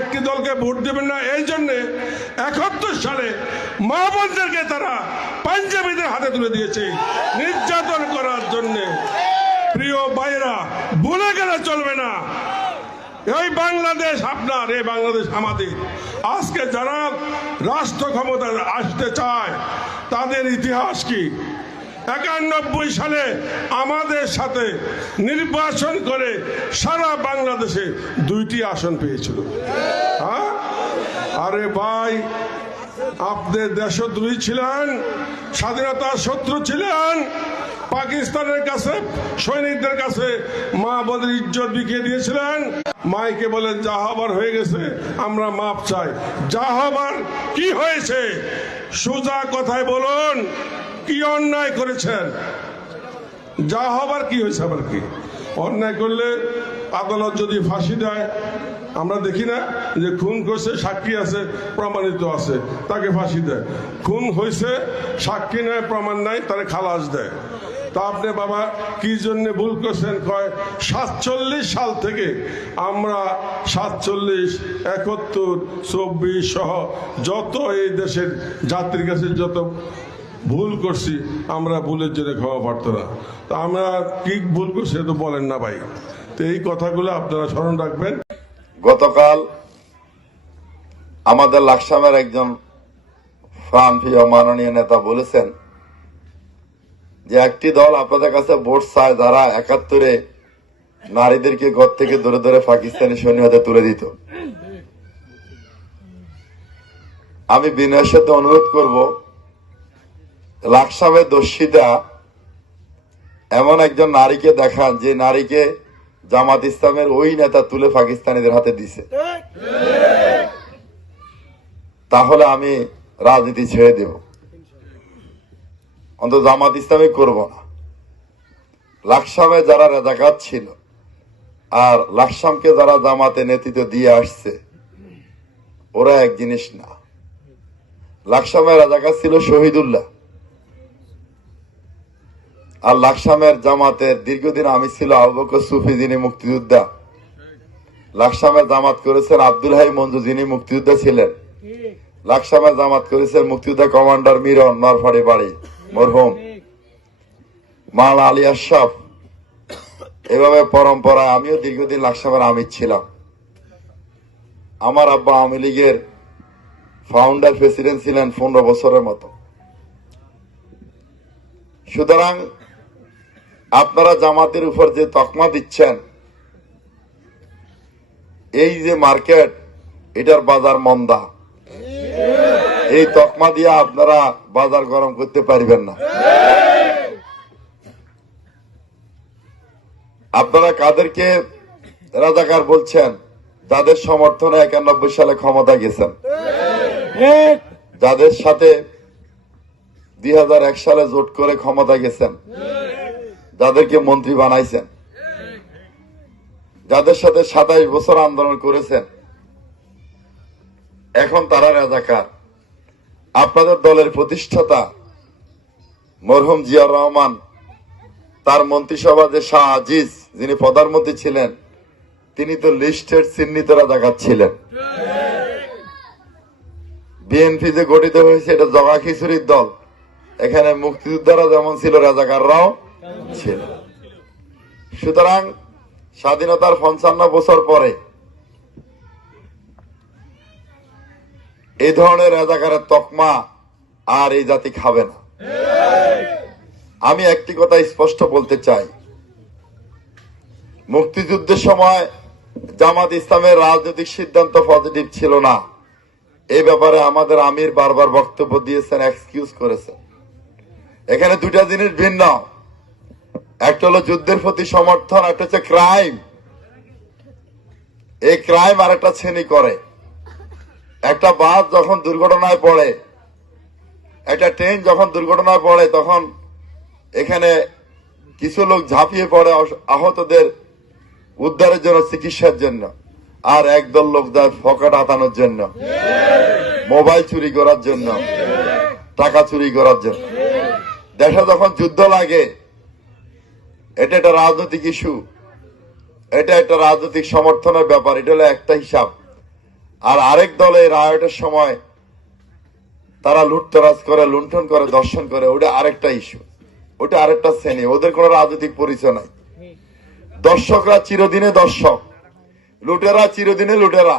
একটি দলকে ভোট দেবেন না, এই জন্যে 71 সালে মা বোনদেরকে তারা পাঞ্জাবিদের হাতে তুলে দিয়েছে নির্যাতন করার জন্যে। প্রিয় ভাইরা, ভুলে গেলে চলবে না, এই বাংলাদেশ আপনার, এই বাংলাদেশ আমাদের। আজকে যারা রাষ্ট্র ক্ষমতায় আসতে চায় তাদের ইতিহাস কি? 91 সালে আমাদের সাথে নির্বাচন করে সারা বাংলাদেশে 2টি আসন পেয়েছিল। হ্যাঁ, আরে ভাই, আপনি দেশদ্রোহী ছিলেন, স্বাধীনতার শত্রু ছিলেন, পাকিস্তানের কাছে সৈনিকদের কাছে মা বোনের ইজ্জত বিকিয়ে দিয়েছিলেন। মাইকে বলেন যা হবার হয়ে গেছে, আমরা মাপ চাই। যা হবার কি হয়েছে সোজা কথায় বলুন, কি অন্যায় করেছেন? যা হবার কি হয়েছে? আবার কি অন্যায় করলে আদালত যদি ফাঁসি দেয়, আমরা দেখি না যে খুন করছে, সাক্ষী আছে, প্রমাণিত আছে, তাকে ফাঁসি দেয়। খুন হয়েছে, সাক্ষী নেয়, প্রমাণ নাই, তারে খালাস দেয়। তা আপনি বাবা কি জন্য ভুল করছেন? কয় 47 সাল থেকে আমরা 47, 71, 24 সহ যত এই দেশের জাতির কাছে যত ভুল করছি, আমরা ভুলের জন্য ক্ষমা প্রার্থী না। তা আমরা কি ভুল করছি তো বলেন না ভাই। তো এই কথাগুলো আপনারা স্মরণ রাখবেন। গতকাল আমাদের লাকসামের একজন প্রাণপ্রিয় মাননীয় নেতা বলেছেন যে একটি দল আপনাদের কাছে ভোট চায় যারা 71-এ নারীদেরকে ঘর থেকে ধরে ধরে পাকিস্তানি সৈন্য হাতে তুলে দিত। আমি বিনয়ের সাথে অনুরোধ করব, লাকসামের দস্যিতা এমন একজন নারীকে দেখান যে নারীকে জামাত ইসলামের ওই নেতা তুলে পাকিস্তানিদের হাতে দিছে, তাহলে আমি রাজনীতি ছেড়ে দেব, অন্তত জামাত ইসলামী করব না। লাকসামে যারা রাজাকার ছিল আর লাকসামকে যারা জামাতে নেতৃত্ব দিয়ে আসছে, ওরা এক জিনিস না। লাকসামের রাজাকার ছিল শহীদুল্লাহ, আর লাকসামের জামাতের দীর্ঘদিন আমি ছিল আবু বকর সুফি, যিনি মুক্তিযোদ্ধা। লাকসামের জামাত করেছেন আব্দুল হাই মঞ্জু, যিনি মুক্তিযোদ্ধা ছিলেন। লাকসামের জামাত করেছেন মুক্তিযোদ্ধা কমান্ডার মিরন, নরফাড়ি বাড়ি মরহুম, মাওলানা আলী আশরাফ। এভাবে পরম্পরায় আমিও দীর্ঘদিন লাকসামের আমির ছিলাম। আমার আব্বা আওয়ামী লীগের ফাউন্ডার প্রেসিডেন্ট ছিলেন 15 বছরের মতো। সুতরাং আপনারা জামাতের উপর যে তকমা দিচ্ছেন, এই যে মার্কেট, এটার বাজার মন্দা, এই তকমা দিয়ে আপনারা বাজার গরম করতে পারবেন না। আপনারা কাদেরকে রাজাকার বলছেন? যাদের সমর্থনে 91 সালে ক্ষমতা গেছেন, যাদের সাথে 2001 সালে জোট করে ক্ষমতা গেছেন, যাদেরকে মন্ত্রী বানাইছেন, যাদের সাথে 27 বছর আন্দোলন করেছেন, এখন তারা রাজাকার। আপনাদের দলের প্রতিষ্ঠাতা মরহুম জিয়াউর রহমান, তার মন্ত্রিসভা যে শাহ আজিজ, যিনি প্রধানমন্ত্রী ছিলেন, তিনি তো লিস্টেড চিহ্নিত রাজাকার ছিলেন। বিএনপি যে গঠিত হয়েছে, এটা জগা খিচুড়ির দল। এখানে মুক্তিযোদ্ধারা যেমন ছিল, রাজাকাররাও ছিল। সুতরাং স্বাধীনতার 55 বছর পরে এই ধরনের রাজাকারের তকমা আর এই জাতি খাবে না। আমি একটি কথা স্পষ্ট বলতে চাই, মুক্তিযুদ্ধের সময় জামাত ইসলামের রাজনৈতিক সিদ্ধান্ত পজিটিভ ছিল না। এই ব্যাপারে আমাদের আমির বারবার বক্তব্য দিয়েছেন, এক্সকিউজ করেছেন। এখানে দুটা জিনিস ভিন্ন। একটা হলো যুদ্ধের প্রতি সমর্থন, একটা হচ্ছে ক্রাইম। এই ক্রাইম আর একটা শ্রেণী করে। একটা বাস যখন দুর্ঘটনায় পড়ে, একটা ট্রেন যখন দুর্ঘটনায় পড়ে, তখন এখানে কিছু লোক ঝাঁপিয়ে পড়ে আহতদের উদ্ধারের জন্য, চিকিৎসার জন্য, আর একদল লোক যায় পকেট আতানোর জন্য, মোবাইল চুরি করার জন্য, টাকা চুরি করার জন্য। দেশে যখন যুদ্ধ লাগে, এটা একটা রাজনৈতিক ইস্যু, এটা একটা রাজনৈতিক সমর্থনের ব্যাপার, এটা হলো একটা হিসাব। আর আরেক দলে রায়টের সময় তারা লুটতরাজ করে, লুণ্ঠন করে, দর্শন করে, ওটা আরেকটা ইস্যু, ওটা আরেকটা শ্রেণী, ওদের কোনো রাজনৈতিক পরিচয় নাই। দর্শকরা চিরদিনে দর্শক, লুটেরা চিরদিনে লুটেরা,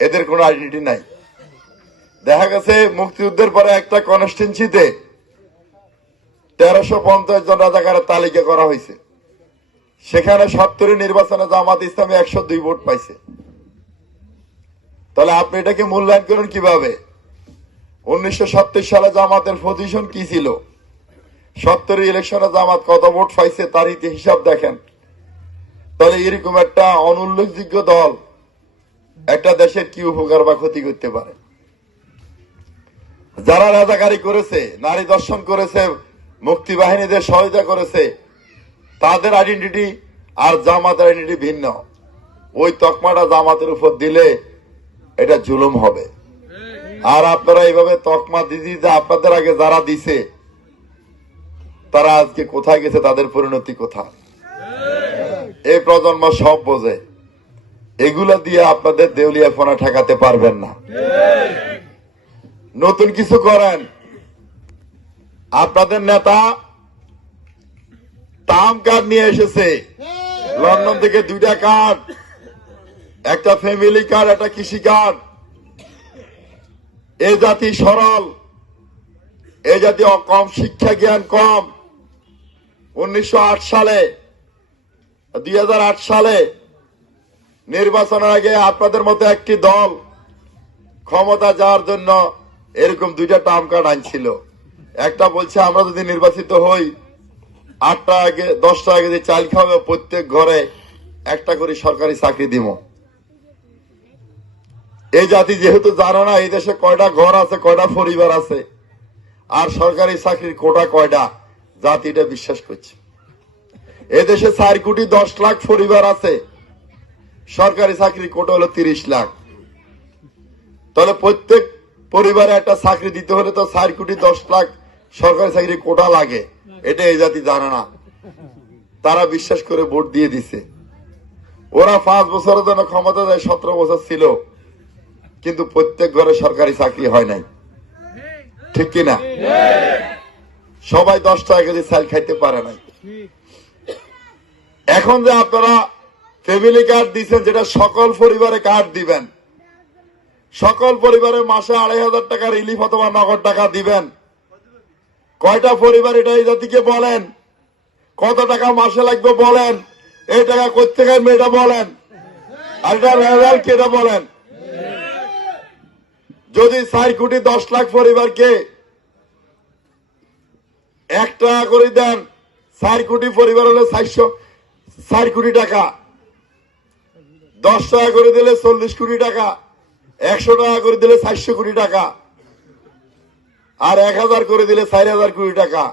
এদের কোনো আইডেন্টিটি নাই। দেখা গেছে মুক্তিযুদ্ধের পরে একটা কনস্টিটুয়েন্সিতে 1350 জন রাজাকারের তালিকা করা হয়েছে, সেখানে 70 নির্বাচনে জামাত ইসলামী 102 ভোট পাইছে। তাহলে আপনি এটাকে মূল্যায়ন করেন কিভাবে? 1970 সালে জামাতের পজিশন কি ছিল, 70 ইলেকশনে জামাত কত ভোট পাইছে তার হিসাব দেখেন। তাহলে এরকম একটা অনুল্লেখযোগ্য দল একটা দেশের কি উপকার বা ক্ষতি করতে পারে? যারা রাজাকারী করেছে, নারী দর্শন করেছে, মুক্তি বাহিনীদের সহায়তা করেছে, তাদের আইডেন্টিটি আর জামাতের আইডেন্টিটি ভিন্ন। ওই তকমাটা জামাতের উপর দিলে এটা জুলুম হবে। আর আপনারা এইভাবে তকমা দিদি আপনাদের আগে যারা দিছে তারা আজকে কোথায় গেছে, তাদের পরিণতি কোথায়? এই প্রজন্ম সব বোঝে, এগুলা দিয়ে আপনাদের দেউলিয়াপনা ঠেকাতে পারবেন না। নতুন কিছু করেন। আপনাদের নেতা টার্ম কার্ড নিয়ে এসেছে লন্ডন থেকে, 2টা কার্ড, একটা ফ্যামিলি কার্ড, একটা কৃষি কার্ড। এই জাতি সরল, এই জাতি কম, শিক্ষা জ্ঞান কম। 2008 সালে 2008 সালে নির্বাচনের আগে আপনাদের মতো একটি দল ক্ষমতা যাওয়ার জন্য এরকম 2টা টার্ম কার্ড আনছিল। একটা বলছে আমরা যদি নির্বাচিত হই 8টা আগে 10টা আগে যে চাল খাওয়াবে, প্রত্যেক ঘরে একটা করে সরকারি চাকরি দিব। এই জাতি যেহেতু জানো না এই দেশে কয়টা ঘর আছে, কয়টা পরিবার আছে, আর সরকারি চাকরির কোটা কয়টা, জাতি এটা বিশ্বাস করছে। এদেশে 4 কোটি 10 লাখ পরিবার আছে, সরকারি চাকরির কোটা হলো 30 লাখ। তাহলে প্রত্যেক পরিবারে একটা চাকরি দিতে হলে তো 4 কোটি 10 লাখ সরকারি চাকরির কোটা লাগে। এটা এই জাতি জানে না, তারা বিশ্বাস করে ভোট দিয়ে দিছে। ওরা 5 বছরের জন্য ক্ষমতা দেয়, 17 বছর ছিল, কিন্তু প্রত্যেক ঘরে সরকারি চাকরি হয় নাই, ঠিক কিনা? সবাই 10 টাকা কেজি চাল খাইতে পারে নাই। এখন যে আপনারা ফ্যামিলি কার্ড দিচ্ছেন, যেটা সকল পরিবারে কার্ড দিবেন, সকল পরিবারে মাসে 2500 টাকা রিলিফ অথবা নগদ টাকা দিবেন। কয়টা পরিবার এটা এই জাতিকে বলেন? কত টাকা মাসে লাগবে বলেন? এই টাকা কোথা থেকে এটা বলেন? আর এটা রেজাল্ট কি এটা বলেন? যদি 4 কোটি 10 লাখ পরিবারকে 1 টাকা করে দেন, 4 কোটি পরিবার হলে 4 কোটি টাকা, 10 টাকা করে দিলে 40 কোটি টাকা, 100 টাকা করে দিলে 400 কোটি টাকা, আর 1000 করে দিলে 4000 কোটি টাকা।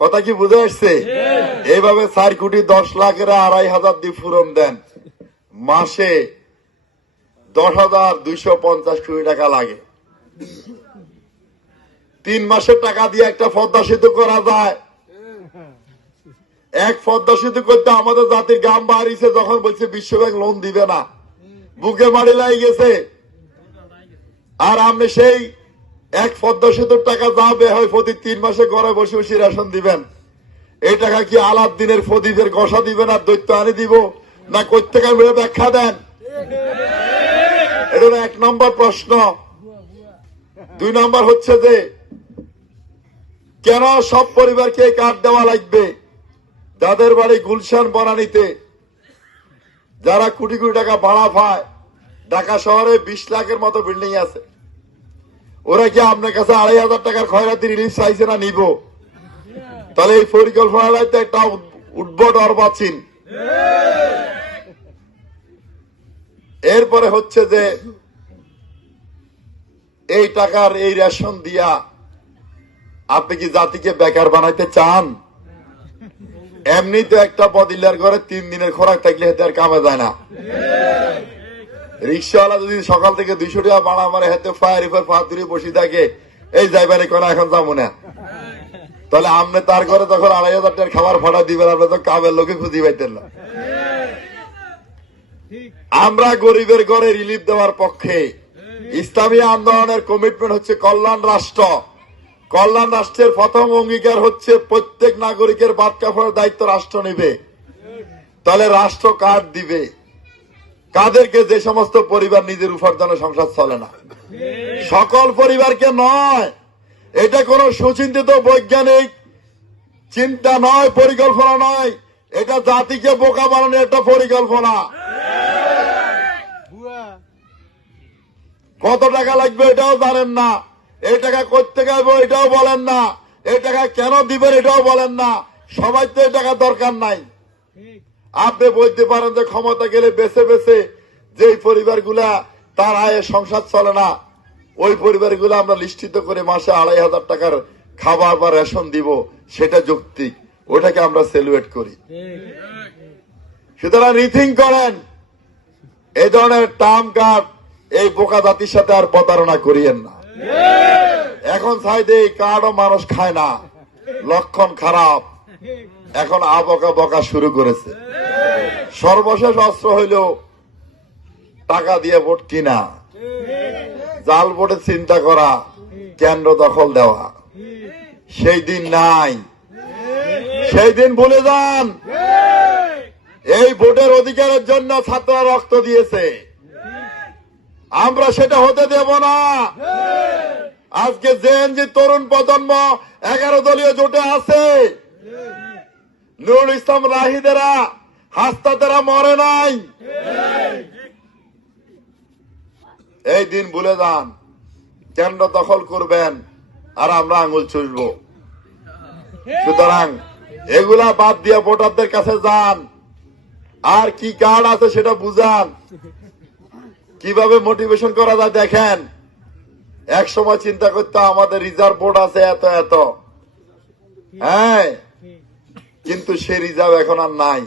কথা কি বুঝে আসছে? এইভাবে 4 কোটি 10 লাখের 2500 দিয়ে পূরণ দেন, মাসে 10,250 কোটি টাকা লাগে। 3 মাসের টাকা দিয়ে একটা পদ্মা সেতু করা যায়। এক পদ্মা সেতু করতে আমাদের জাতির গাম বাড়িছে, যখন বলছে বিশ্বব্যাংক লোন দিবে না, বুকে মারি লাগে গেছে। আর আপনি সেই এক পদ্মা সেতুর টাকা যা বে হয় প্রতি 3 মাসে ঘরে বসে বসে রেশন দিবেন। এই টাকা কি আলাদিনের প্রদীপের গসা দিবেন আর দৈত্য আনি দিব, না কোথেকে মিলে ব্যাখ্যা দেন? এটা 1 নম্বর প্রশ্ন। 2 নম্বর হচ্ছে যে কেন সব পরিবারকে কার্ড দেওয়া লাগবে? যাদের বাড়ি গুলশান বনানীতে, যারা কোটি কোটি টাকা ভাড়া পায়, ঢাকা শহরে 20 লাখের মতো বিল্ডিং আছে, ওরা কি আপনার কাছে 2500 টাকার খয়রাতি রিলিফ চাইছে না নিব? তাহলে এই পরিকল্পনা তো একটা উদ্ভট অর্বাচীন। এরপরে হচ্ছে যে এই টাকার এই রেশন দিয়া আপনি কি জাতিকে বেকার বানাইতে চান? এমনি তো একটা বদিলার ঘরে 3 দিনের খোরাক থাকলে হেতে আর কামে যায় না। রিক্সাওয়ালা যদি সকাল থেকে 200 টাকা ভাড়া মারে, হেতে ফায়ার উপর পা তুলে বসে থাকে, এই যাইবারে কোন এখন যাবো না। তাহলে আপনি তার ঘরে তখন 2500 টাকার খাবার ভাড়া দিবেন, আপনি তো কামের লোকে খুঁজি পাইতেন না। আমরা গরিবের ঘরে রিলিফ দেওয়ার পক্ষে। ইসলামী আন্দোলনের কমিটমেন্ট হচ্ছে কল্যাণ রাষ্ট্র। কল্যাণ রাষ্ট্রের প্রথম অঙ্গীকার হচ্ছে প্রত্যেক নাগরিকের ভাত কাপড়ের দায়িত্ব রাষ্ট্র নেবে। তাহলে রাষ্ট্র কার্ড দিবে কাদেরকে? যে সমস্ত পরিবার নিজের উপার্জনে সংসার চলে না, সকল পরিবারকে নয়। এটা কোনো সুচিন্তিত বৈজ্ঞানিক চিন্তা নয়, পরিকল্পনা নয়, এটা জাতিকে বোকা বানানোর একটা পরিকল্পনা। কত টাকা লাগবে এটাও জানেন না, এই টাকা করতে গেবো এটাও বলেন না, এই টাকা কেন দিবেন এটাও বলেন না। সবাই তো এই টাকা দরকার নাই। আপনি বলতে পারেন যে ক্ষমতা গেলে বেছে বেছে যেই পরিবারগুলা তার আয়ে সংসার চলে না, ওই পরিবারগুলো আমরা লিস্টিত করে মাসে 2,500 টাকার খাবার বা রেশন দিব, সেটা যৌক্তিক, ওটাকে আমরা সেলিব্রেট করি। সুতরাং রিথিং করেন, এই ধরনের টার্ম কার্ড এই বোকা জাতির সাথে আর প্রতারণা করিয়েন না। এখন সাইডে এই কার্ডও মানুষ খায় না, লক্ষণ খারাপ। এখন আবকা বকা শুরু করেছে। সর্বশেষ অস্ত্র হইল টাকা দিয়ে ভোট কিনা, জাল ভোটে চিন্তা করা, কেন্দ্র দখল দেওয়া। সেই দিন নাই, সেই দিন ভুলে যান। এই ভোটের অধিকারের জন্য ছাত্ররা রক্ত দিয়েছে, আমরা সেটা হতে দেব না। আজকে জেএনজি তরুণ প্রজন্ম 11 দলীয় জোটে আছে। নুরুল ইসলাম রাহিদেরা, হাসতাদেরা মরে নাই। এই দিন ভুলে যান, কেন্দ্র দখল করবেন আর আমরা আঙুল চুষব। সুতরাং এগুলা বাদ দিয়ে ভোটারদের কাছে যান, আর কি কার্ড আছে সেটা বুঝান, কিভাবে মোটিভেশন করা যায় দেখেন। এক সময় চিন্তা করতে আমাদের রিজার্ভ ভোট আছে এত এত, হ্যাঁ, কিন্তু সে রিজার্ভ এখন আর নাই।